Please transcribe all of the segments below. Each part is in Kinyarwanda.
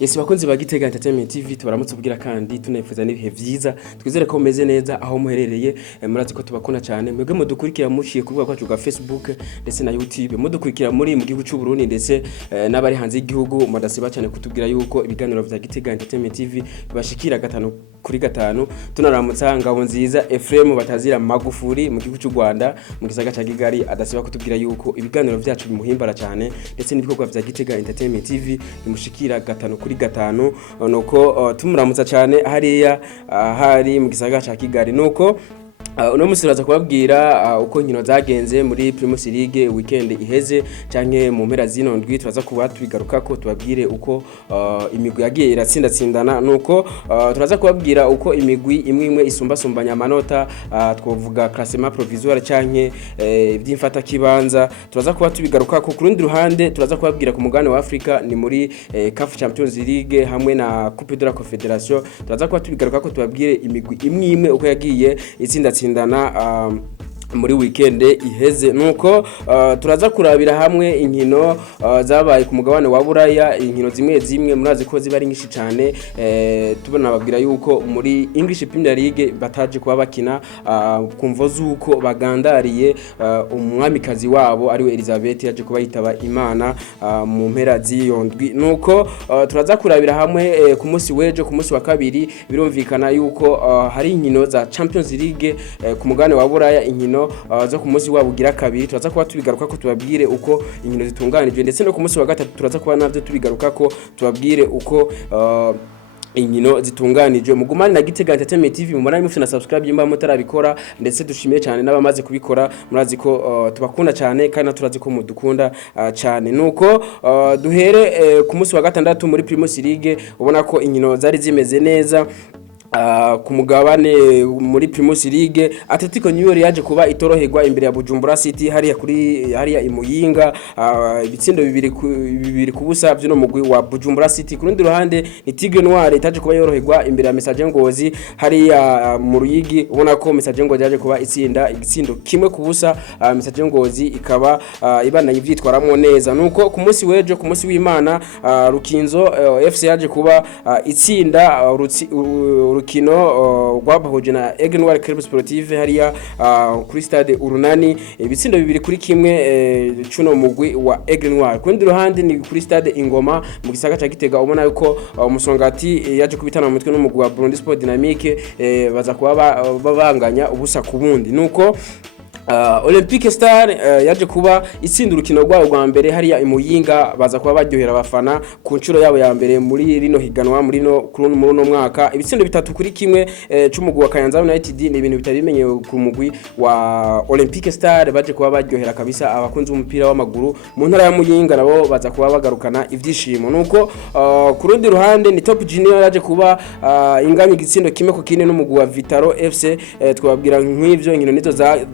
Yes bakunzi ba Gitega Entertainment Tv tubaramutse ubwira kandi tunefuza n'ibihe vyiza twizere ko meze neza aho muherereye murazi ko tubakunda cyane mwebwe mudukurikira mushiye kuvuga kwacu ga Facebook ndetse na YouTube mudukurikira muri mu gihugu cy'u Burundi ndetse n'abari hanze y'igihugu madasiba cyane kutubwira yuko ibiganiro vya Gitega Entertainment TV bibashikira 5 tunaramutsa ngabo nziza Ephraim batazira Magufuri mu gihugu cy'u Rwanda mu gisaga ca Kigali adasiba kutubwira yuko ibiganiro vyacu bimuhimbara cyane ndetse n'ibikorwa vya Gitega Entertainment TV bimushikira 5 nuko tumuramutsa cyane hariya hari mu gisaga ca Kigali nuko uno musi turaza kubabwira uko nkino zagenze muri Primus League weekend iheze canke mu mpera zino ndwi turaza kuba tubigaruka ko tubabwire uko imigwi yagiye iratsindatsindana nuko turaza kubabwira uko imigwi imwe isumbasumbanya amanota twovuga classement provisoire canke ivy'imfata kibanza turaza kuba tubigaruka ko kurundi ruhande turaza kubabwira ku mugabane wa Afrika ni muri CAF Champions League hamwe na Coupe de la Confederation turaza kuba tubigaruka ko tubabwire imigwi imwe uko yagiye itsindatsindana muri weekend iheze nuko turaza kurabira hamwe inkino zabaye ku mugabane wa Bulaya inkino zimwe murazi ko ziba ari ngishi cyane tubona babwira yuko muri English Premier League bataje kuba bakina kumvo zuko bagandariye umwamikazi wabo ari we Elizabeth yaje kuba yitaba Imana mu mpera ziyondwi nuko turaza kurabira hamwe ku munsi wejo ku munsi wa kabiri birumvikana yuko hari inkino za Champions League ku mugabane wa Bulaya inkino zo ku munsi wabo ugira kabiri turaza kuba tubigaruka ko tubabwire uko inkino zitunganijwe ndetse no ku munsi wa gatatu turaza kuba navyo tubigaruka ko tubabwire uko inkino zitunganijwe mugumane na Gitega Entertainment TV mumara mufite na subscribe yimba mutarabikora ndetse dushimiye cyane n'abamaze kubikora murazi ko tubakunda cyane kandi turazi ko mudukunda cyane nuko duhere ku munsi wa gatandatu muri Primus League ubona ko inkino zari zimeze neza ku mugabane muri Primus League Atletico New York yaje kuba itoroherwa imbere ya Bujumbura City hariya imuyinga ibitsindo bibiri kubusa by'no mugwi wa Bujumbura City kurundi ruhande ni Tigre Noir itaje kuba yoroherwa imbere ya Message Ngozi hariya mu Ruyigi ubona ko Message Ngozi yaje kuba itsinda igitsindo kimwe kubusa Message Ngozi ikaba ibana yivyitwaramo neza nuko ku munsi wejo ku munsi w'Imana Rukinzo FC yaje kuba itsinda rukino rwabahuje na Egenwar Club Sportive hariya kuri stade Urunani ibitsindo bibiri kuri kimwe cuno mugwi wa Egenwar kundi ruhande ni kuri stade Ingoma mu gisaga ca Gitega ubona yuko umusongati yaje kubitana mu mutwe n'umugwi wa Burundi Sport Dynamique baza kuba babanganya ubusa kubundi nuko Olympique Star yaje kuba itsinda urukino rwayo rwa mbere hariya imuyinga baza kuba baryohera abafana ku ncuro yabo ya mbere muri rino higanwa muri no mwaka ibitsindo bitatu kuri kimwe c'umugwi wa Kayanza United ni ibintu bitabimenye ku mugwi wa Olympique Star baje kuba baryohera kabisa abakunzi b'umupira w'amaguru mu ntara ya Muyinga nabo baza kuba bagarukana ivyishimo nuko ku rundi ruhande ni Top Junior yaje kuba inganya igitsindo kimwe ku kine n'umugwi wa Vitaro FC twababwira nk'ivyo inkino nizo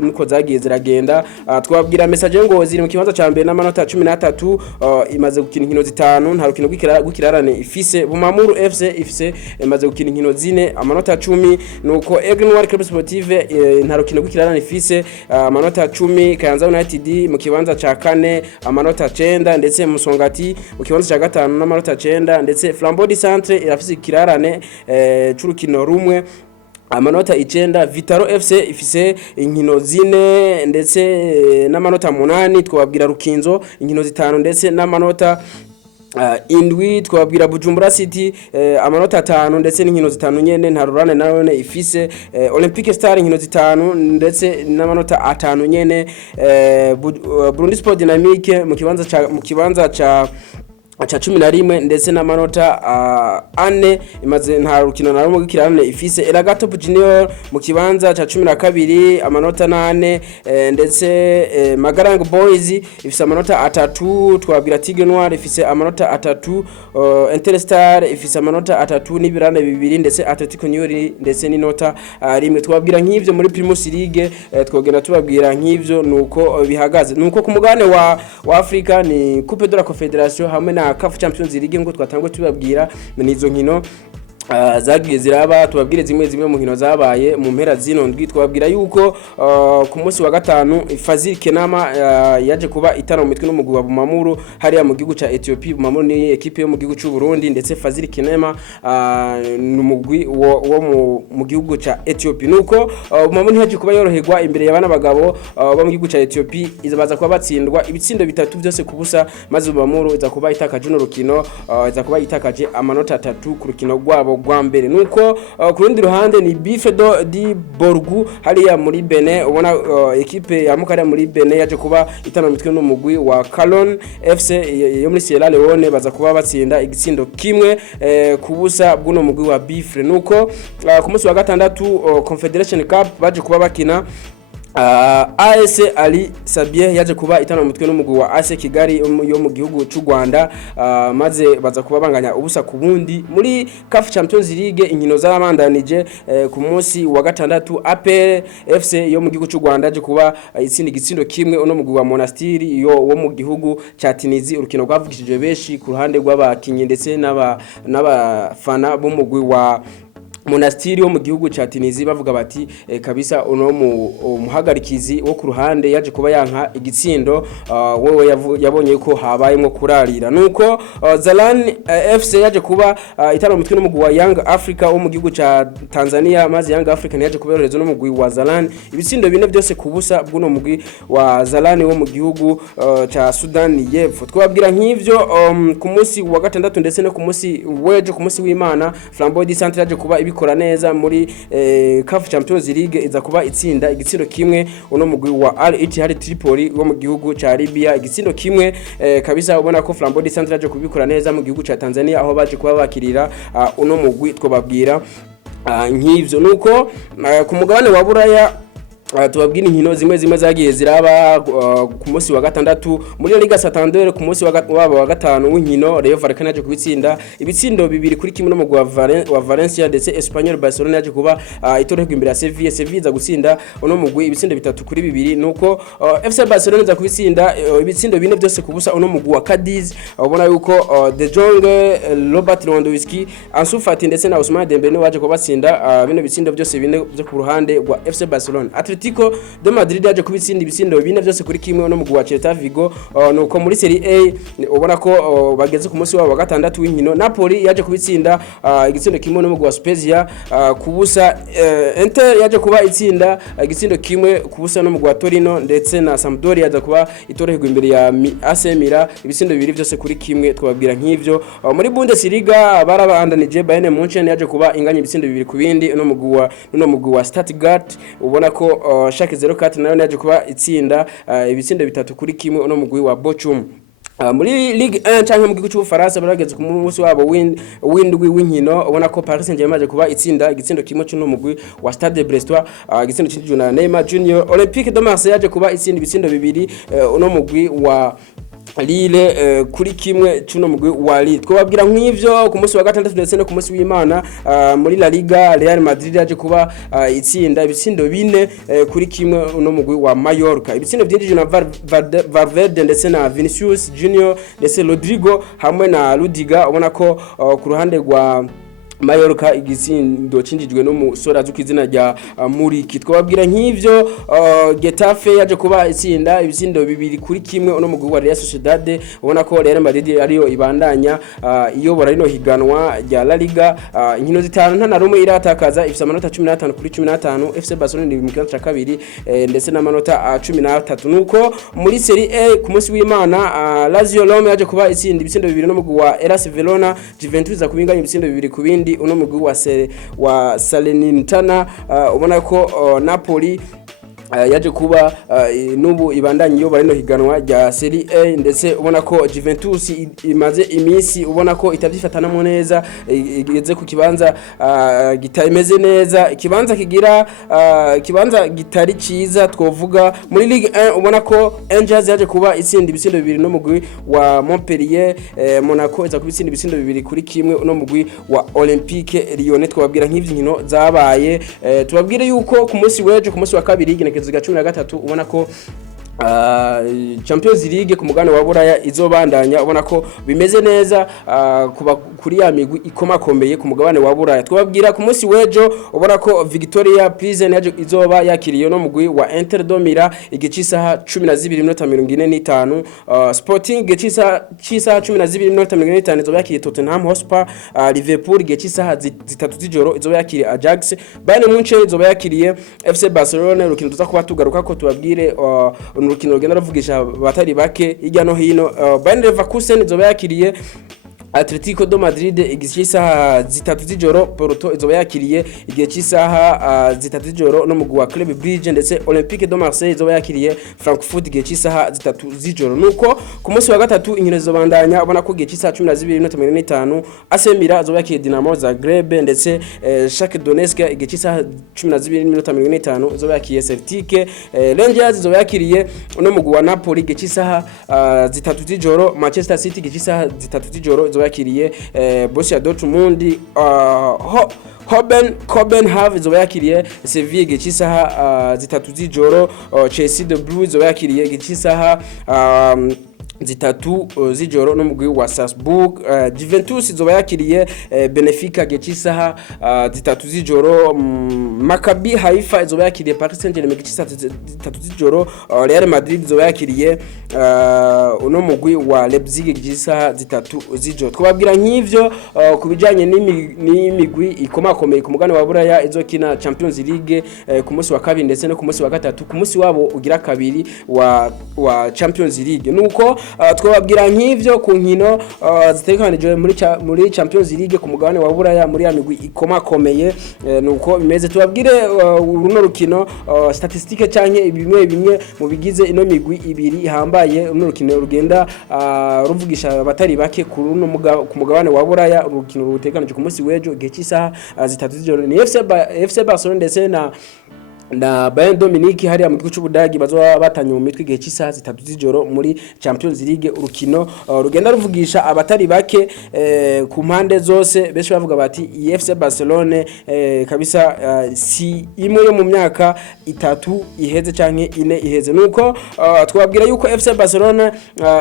nuko zagiye ziragenda twabwira Message Ngozi mu kibanza ca mbere n'amanota 13 imaze gukina inkino zitanu nta rukino gwikirarane ifise Bumamuru FC ifise imaze gukina inkino zine amanota 10 nuko Egenwar Club Sportive nta rukino gwikirarane ifise amanota 10 Kayanza United mu kibanza ca kane amanota 9 ndetse Musongati mu kibanza ca gatanu n'amanota 9 ndetse Flambeau du Centre irafise ikirarane c'urukino rumwe amanota 9 Vitaro FC ifise inkino zine ndetse n'amanota 8 twabwira Rukinzo inkino zitanu ndetse n'amanota indwi twabwira Bujumbura City amanota 5 ndetse n'inkino zitanu nyene nta rurane nawe ifise Olympique Star inkino zitanu ndetse n'amanota 5 nyene Burundi Sport Dynamique mu kibanza ca 11 ndetse n'amanota 4 imaze nta rukino na rumwe gikirane ifise Elaga Top Junior mu kibanza ca 12 amanota 8 ndetse Magarang Boys ifise amanota 3 twabwira Tigre Noir ifise amanota 3 Interstar ifise amanota 3 n'ibirane bibiri ndetse Atletico New York ndetse n'inota rimwe twabwira nk'ivyo muri Primus League twogenda tubabwira nk'ivyo nuko bihagaze nuko ku mugabane wa Afrika ni Coupe de la Confederation hamwe na CAF Champions League ngo twatangwe tubabwira nizo nkino zagiye ziraba tubabwire zimwe mu nkino zabaye mu mpera zino ndwi twabwira yuko ku munsi wa gatanu Fazil Kenama yaje kuba itara mu mitwe n'umugwi wa Bumamuru hariya mu gihugu ca Ethiopia. Bumamuru ni equipe yo mu gihugu cy'u Burundi ndetse Fazil Kenama n'umugwi wo mu gihugu ca Ethiopia. Nuko Bumamuru ntiyaje kuba yoroherwa imbere y'abana bagabo bo mu gihugu ca Ethiopia, izabaza kuba batsindwa ibitsindo bitatu byose kubusa, maze Bumamuru iza kuba itakaje no rukino, iza kuba itakaje amanota 3 ku rukino rwabo gwa mbere. Nuko ku rundi ruhande ni Bifedo di Borgu hariya muri Benin, ubona equipe ya Mukara muri Benin yaje kuba itana mitwe n'umugwi wa Calon FC yo muri Sierra Leone, baza kuba batsinda igitsindo kimwe kubusa bw'uno mugwi wa Bifre. Nuko ku munsi wa gatandatu Confederation Cup baje kuba bakina AS Ali Sabie yaje kuba itana mutwe n'umugwi wa AS Kigali yo mu gihugu cy'u Rwanda, maze baza kuba banganya ubusa ku bundi. Muri CAF Champions League inkino zarabandanije ku munsi wa gatandatu APR FC yo mu gihugu cy'u Rwanda yaje kuba itsinda igitsindo kimwe uno mugwi wa Monastir wo mu gihugu cya Tunisia. Urukino rwavugishije benshi ku ruhande rw'abakinyi ndetse n'abafana bo mugwi wa Monastiri wo mu gihugu ca Tunisia, bavuga bati kabisa uno muhagarikizi wo ku ruhande yaje kuba yanka igitsindo, wewe yabonye ko habayemo kurarira. Nuko Zalan FC yaje kuba itara mutwe n'umugwi wa Young Africa wo mu gihugu ca Tanzania, maze Young Africa yaje kubereza no mugwi wa Zalan ibitsindo bine byose kubusa bw'uno mugwi wa Zalan wo mu gihugu ca Sudan y'Epfo. Twabwira nk'ivyo ku munsi wa gatandatu ndetse no ku munsi weje ku munsi w'Imana Flambeau du Centre yaje kuba kora neza muri CAF Champions League, iza kuba itsinda igitsindo kimwe uno mugwi wa Al Ittihad Tripoli wo mu gihugu ca Libya, igitsindo kimwe kabisa. Ubona ko Flambeau du Centre yaje kubikora neza mu gihugu ca Tanzania, aho baje kuba bakirira uno mugwi twababwira nk'ivyo. Nuko ku mugabane wa Bulaya tubabwira inkino zimwe zagiye ziraba ku munsi wa gatandatu muri Liga Santander. Ku munsi wa gatanu w'inkino Rayo Vallecano yaje kubitsinda ibitsindo bibiri kuri kimwe no mu wa Valencia, ndetse Espanyol Barcelona yaje kuba itorehwa imbere ya Sevilla za gutsinda uno mugwi ibitsindo 3-2. Nuko FC Barcelona za kubitsinda ibitsindo bine byose kubusa uno mugwi wa Cadiz. Ubona yuko De Jong, Robert Lewandowski, Ansu Fati ndetse na Ousmane Dembele waje kubatsinda bino bitsindo byose bine byo ku ruhande rwa FC Barcelona. Atletico de Madrid yaje kubitsinda ibitsindo bine byose kuri kimwe no mugwi wa Celta Vigo. Nuko muri Serie A ubona ko bageze ku munsi wa gatandatu w'inkino Napoli yaje kubitsinda igitsindo kimwe no mugwi wa Spezia kubusa. Inter yaje kuba itsinda igitsindo kimwe kubusa no mugwi wa Torino, ndetse na Sampdoria yaje kuba itorehwa imbere ya AC Milan ibitsindo bibiri byose kuri kimwe. Twabwira nk'ivyo muri Bundesliga barabandanije Bayern Munchen yaje kuba inganya ibitsindo bibiri ku bindi no mugwi wa Stuttgart. Ubona ko Schalke 04 nayo yaje kuba itsinda ibitsindo 3 kuri kimwe no mugwi wa Bochum. Muri Ligue 1 cyangwa mu gihugu cy'Ubufaransa barageze ku munsi wabo w'indwi w'inkino. Ubona ko Paris Saint-Germain yaje kuba itsinda igitsindo kimwe cy'uno mugwi wa Stade Brestois, igitsindo cy'injiju na Neymar Junior. Olympique de Marseille yaje kuba itsinda ibitsindo bibiri uno mugwi wa Lille kuri kimwe cy'uno mugwi wa Lille. Twababwira nk'ivyo ku munsi wa gatandatu ndetse no ku munsi w'Imana muri La Liga Real Madrid yaje kuba itsinda ibitsindo bine kuri kimwe uno mugwi wa Mallorca. Ibitsindo byinjije na Valverde ndetse na Vinicius Junior ndetse Rodrigo hamwe na Rudiger. Ubona ko ku ruhande rwa Mallorca igitsindo cinjijwe no musora z'ukizina rya Muriki. Twababwira nk'ivyo Getafe yaje kuba itsinda ibitsindo bibiri kuri kimwe uno mugwi wa Real Sociedad. Ubona ko Real Madrid ariyo ibandanya iyobora rino higanwa rya La Liga, inkino zitanu nta na rumwe iratakaza, ifite amanota 15 kuri 15. FC Barcelona ni mu kibanza ca kabiri ndetse n'amanota 13. Nuko muri Serie A ku munsi w'Imana Lazio Roma yaje kuba itsinda ibitsindo bibiri no mugwi wa Hellas Verona. Juventus za kubinganya ibitsindo bibiri ku bindi uno mugwi wa Salernitana. Ubona ko Napoli yaje kuba nubu ibandanye yo barino higanwa rya Serie A, ndetse ubona ko Juventus imaze iminsi ubona ko itavyifatanamo neza, igeze ku kibanza gitameze neza, kibanza gitari ciza twovuga. Muri Ligue 1 ubona ko Angers yaje kuba itsinda ibitsindo bibiri no mugwi wa Montpellier. Monaco iza kubitsinda ibitsindo bibiri kuri kimwe no mugwi wa Olympique Lyon. Twababwira nk'ivyo nkino zabaye, tubabwire yuko ku munsi weje ku munsi wa kabiri igenekerezo ga 13 ubona ko Champions League ku mugabane wa Bulaya izobandanya ubona ko bimeze neza kuba kuri ya migwi ikomakomeye ku mugabane wa Bulaya. Twababwira ku munsi wejo ubona ko Victoria Prison yaje izoba yakiriye no mugwi wa Inter Domira igicisaha 12:45 Sporting igicisaha 12:45 izoba yakiriye Tottenham Hotspur. Liverpool igicisaha 3 z'ijoro izoba yakiriye Ajax. Bayern Munich izoba yakiriye FC Barcelona. Urukino tuza kuba tugaruka ko tubabwire urukino rugenda ruvugisha batari bake hirya no hino. Bayern Leverkusen izoba yakiriye Atletico do Madrid igisaha 3 z'ijoro. Porto izoba yakiriye igihe cy'isaha 3 z'ijoro no mugwa Club Brugge, ndetse Olympique de Marseille izoba yakiriye Frankfurt igihe cy'isaha 3 z'ijoro. Nuko ku munsi wa gatatu inkino zobandanya ubona ko igihe cy'isaha 12:45 AC Milan izoba yakiriye Dinamo Zagreb, ndetse Shakhtar Donetsk igihe cy'isaha 12:45 izoba yakiriye Celtic. Rangers izoba yakiriye no mugwa Napoli igihe cy'isaha 3 z'ijoro. Manchester City igihe cy'isaha 3 z'ijoro yakiriye Borussia Dortmund. Copenhagen izoba yakiriye Sevilla igisaha 3 z'ijoro. Chelsea de Bruges izoba yakiriye igisaha 3 z'ijoro no mugwi wa Salzburg. Juventus izoba yakiriye Benfica igisaha 3 z'ijoro. Maccabi Haifa izoba yakiriye Paris Saint-Germain igisaha 3 z'ijoro. Real Madrid izoba yakiriye no mugwi wa Leipzig igisaha 3 z'ijoro. Twababwira nk'ivyo kubijanye n'imigwi ikomakomeye ku mugane wa Bulaya izokina Champions League ku munsi wa kabiri ndetse no ku munsi wa gatatu ku munsi wabo ugira kabiri wa Champions League. Nuko twababwira nk'ivyo ku nkino zitekanijwe muri Champions League ku mugabane wa Bulaya muri ya migwi ikomakomeye. Nuko bimeze tubabwire runo rukino statistique canke bimwe mu bigize ino migwi ibiri ihambaye. Runo rukino rugenda ruvugisha batari bake ku mugabane wa Bulaya. Urukino rutekanijwe ku munsi wejo igihe cy'isaha 3 z'ijoro ni FC Barcelona ndetse na Bayern Dominique hariya mu gihugu cy'Ubudagi bazoba batanye mu mitwe igihe cy'isaha 3 z'ijoro muri Champions League. Urukino rugenda ruvugisha abatari bake ku mpande zose. Benshi bavuga bati FC Barcelona kabisa si imwe yo mu myaka 3 iheze canke 4 iheze. Nuko twababwira yuko FC Barcelona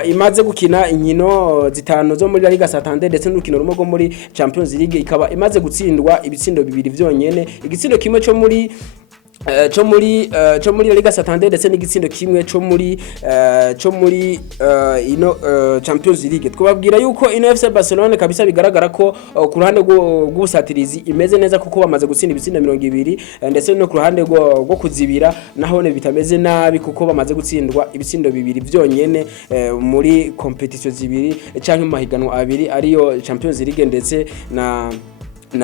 imaze gukina inkino 5 zo muri La Liga Santander ndetse n'urukino rumwe muri Champions League ikaba imaze gutsindwa ibitsindo 2 vyonyene. Igitsindo kimwe cyo muri La Liga Santander ndetse n'igitsindo kimwe cyo muri ino Champions League. Twababwira yuko ino FC Barcelona kabisa bigaragara ko ku ruhande rw'ubusatirizi imeze neza kuko bamaze gutsinda ibitsindo 20 ndetse no ku ruhande rwo kuzibira naho ne bitameze nabi kuko bamaze gutsindwa ibitsindo 2 vyonyene muri competition zibiri canke mu mahiganwa abiri ariyo Champions League ndetse na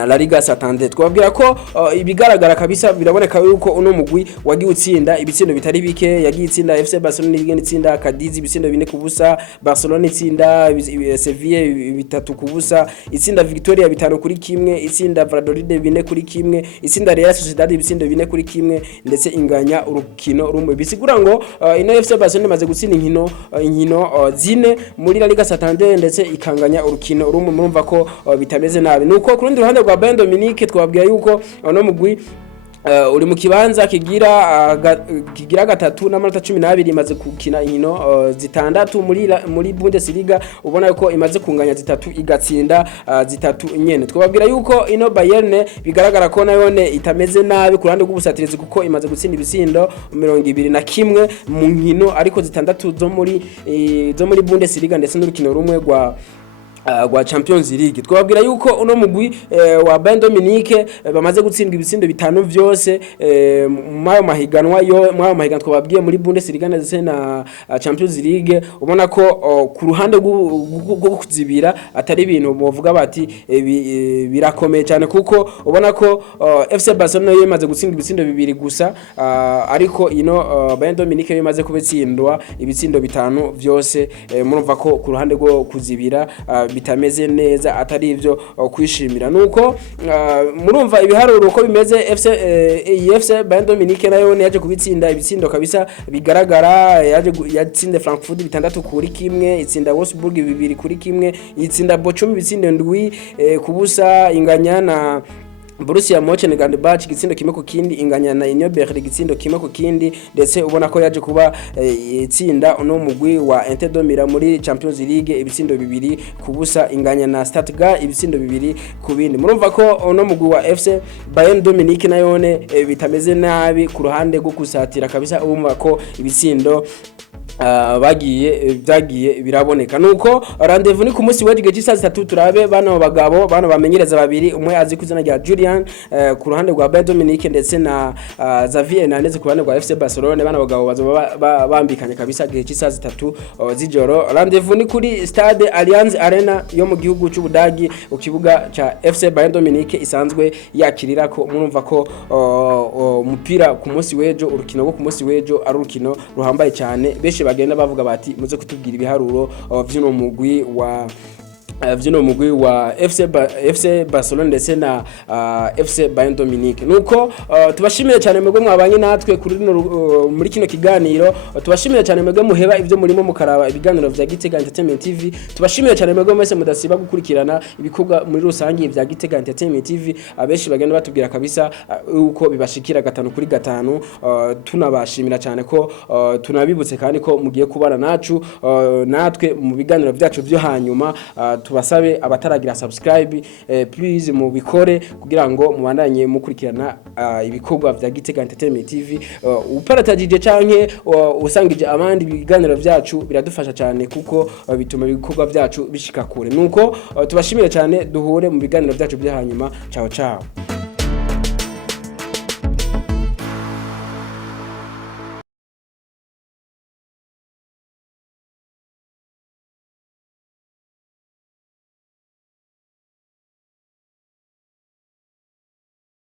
La Liga Santander. Twabwira ko ibigaragara kabisa biraboneka yuko uno mugwi wagiye utsinda ibitsindo bitari bike. Yagiye itsinda FC Barcelona igenda itsinda Cadiz ibitsindo 4-0, Barcelona itsinda Sevilla 3-0, itsinda Victoria 5-1, itsinda Valladolid 4-1, itsinda Real Sociedad ibitsindo 4-1 ndetse inganya urukino rumwe. Bisigura ngo ino FC Barcelona imaze gutsinda inkino zine muri La Liga Santander ndetse ikanganya urukino rumwe. Murumva ko bitameze nabi. Nuko kurundi ruhande rwa Bayern Dominique twabwiye yuko no mugwi uri mu kibanza kigira gatatu n'amanota 12 imaze gukina inkino 6 muri Bundesliga. Ubona yuko imaze kunganya 3 igatsinda 3 nyene. Twababwira yuko ino Bayern bigaragara ko nayone itameze nabi ku ruhande rw'ubusatirizi kuko imaze gutsinda ibisindo 21 mu nkino ariko 6 zo muri Bundesliga ndetse n'urukino rumwe gwa Champions League. Twababwira yuko uno mugwi wa Bayern Dominique bamaze gutsindwa ibitsindo 5 vyose mu mahiganwa twababwiye muri Bundesliga ndetse na Champions League. Ubona ko ku ruhande rwo kuzibira atari ibintu bovuga bati birakomeye cyane kuko ubona ko FC Barcelona yemaze gutsindwa ibitsindo 2 gusa ariko ino Bayern Dominique yemaze kubitsindwa ibitsindo 5 vyose. Murumva ko ku ruhande rwo kuzibira bitameze neza atari ivyo kwishimira. Nuko murumva ibiharuro uko bimeze. FC Bayern Dominique nayo yaje kubitsinda ibitsindo kabisa bigaragara. Yatsinde Frankfurt 6-1, itsinda Wolfsburg 2-1, itsinda Bochum ibitsindo 7 kubusa, inganya Borussia Mönchengladbach igitsindo kimwe ku kindi inganya na Union Berlin igitsindo kimwe ku kindi ndetse ubona ko yaje kuba itsinda uno mugwi wa Inter de Milan muri Champions League ibitsindo 2 kubusa inganya na Stuttgart ibitsindo 2 ku bindi. Murumva ko uno mugwi wa FC Bayern Dominique nayone bitameze nabi ku ruhande rwo kusatira kabisa ubumva ko ibitsindo byagiye biraboneka nuko rendezvous ni ku munsi w'ejo gisaza 3 turabe bano bagabo bano bamenyereza babiri umwe azi kuzina rya Julian ku ruhande rwa Bayern Dominique ndetse na Xavier Hernandez ku ruhande rwa FC Barcelona bano bagabo bazoba bambikanye kabisa gisaza 3 z'ijoro. Rendezvous ni kuri Stade Allianz Arena yo mu gihugu cy'Ubudagi ku kibuga cha FC Bayern Dominique isanzwe yakirira ko murumva ko umupira ku munsi w'ejo urukino rwo ku munsi w'ejo ari urukino ruhambaye cyane benshi bagenda bavuga bati muze kutubwira ibiharuro vy'uno mugwi wa FC Barcelona ndetse na FC Bayern Dominique. Nuko tubashimiye cyane mwebwe mwabanye natwe kuri muri kino kiganiro. Tubashimiye cyane mwebwe muheba ivyo murimo mukaraba ibiganiro vya Gitega Entertainment TV. Tubashimiye cyane mwebwe mwese mudasiba gukurikirana ibikorwa muri rusangi vya Gitega Entertainment TV. Abeshi bagenda batubwira kabisa uko bibashikira 5 kuri 5. Tunabashimira cyane ko tunabibutse kandi ko mugiye kubana nacu natwe mu biganiro byacu byo hanyuma. Tubasabe abataragira subscribe please mu bikore kugira ngo mubandanye mukurikirana ibikorwa vya Gitega Entertainment TV. Uparatagije canke usangije abandi biganiro byacu biradufasha cyane kuko bituma ibikorwa byacu bishika kure. Nuko tubashimire cyane duhure mu biganiro byacu bya hanyuma. Ciao ciao.